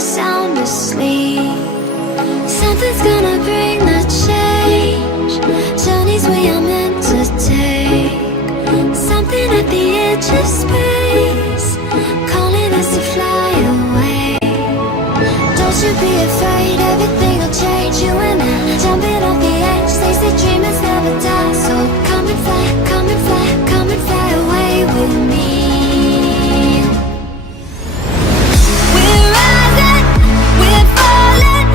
sound asleep. Something's gonna bring the change. Journeys we are meant to take. Something at the edge of space, calling us to fly away. Don't you be afraid, everything will change. You and I, jumping off the edge. They say dreamers never die, so come and fly, come and fly, come and fly away with me. We're rising, we're falling,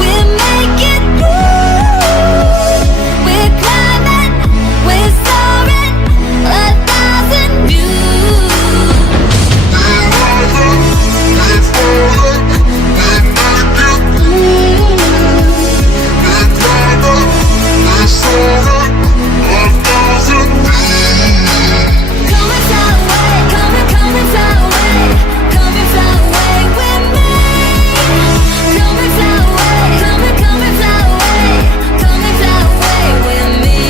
we're making moves. We're climbing, we're soaring, 1,000 views. We're rising, we're falling, we're making moves. We're climbing, we're soaring, 1,000 views. Come and fly away, come and fly away, come and fly away with me. Come and fly away, come and fly away, come and fly away with me.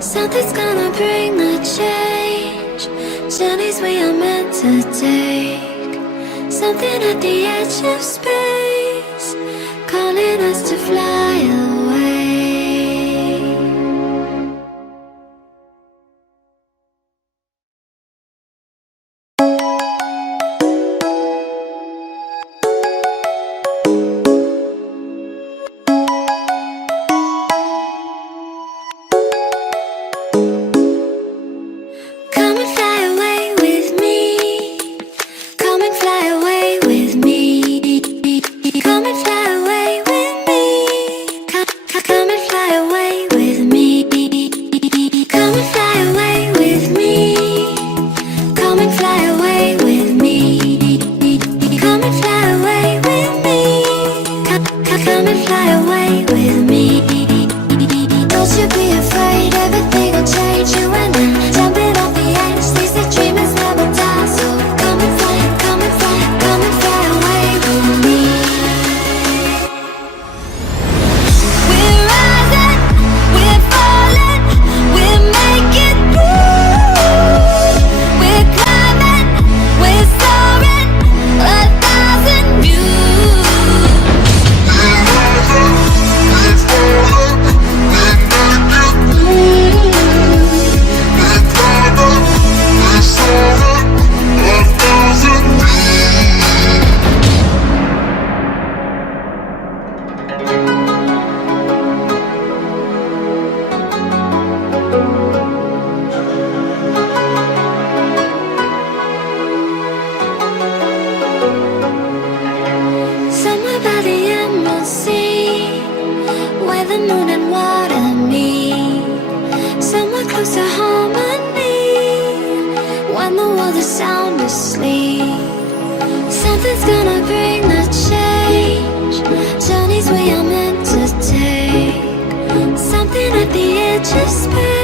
Something's gonna bring the change. Journeys we are meant to take. Something at the edge of space, calling us to fly away. Come and fly away with me. Come and fly away with me. Come and fly away with me. Come and fly away with me. Come and fly away with me. Come and fly away with me. Come and fly away with me. Come and fly away with me. Don't you be afraid, everything will change. You and I, jumping off the edge. They say dreamers never die, so come and fly, come and fly, come and fly away with me. We're rising, we're falling, we're making moves. We're climbing, we're soaring, 1,000 views. We're rising, we're falling, we're making moves. We're climbing, we're soaring, 1,000 views. Somewhere by the emerald sea, where the moon and water meet. Somewhere close to harmony, when the world is sound asleep. Something's gonna bring the change. Journeys we are meant to take. Something at the edge of space.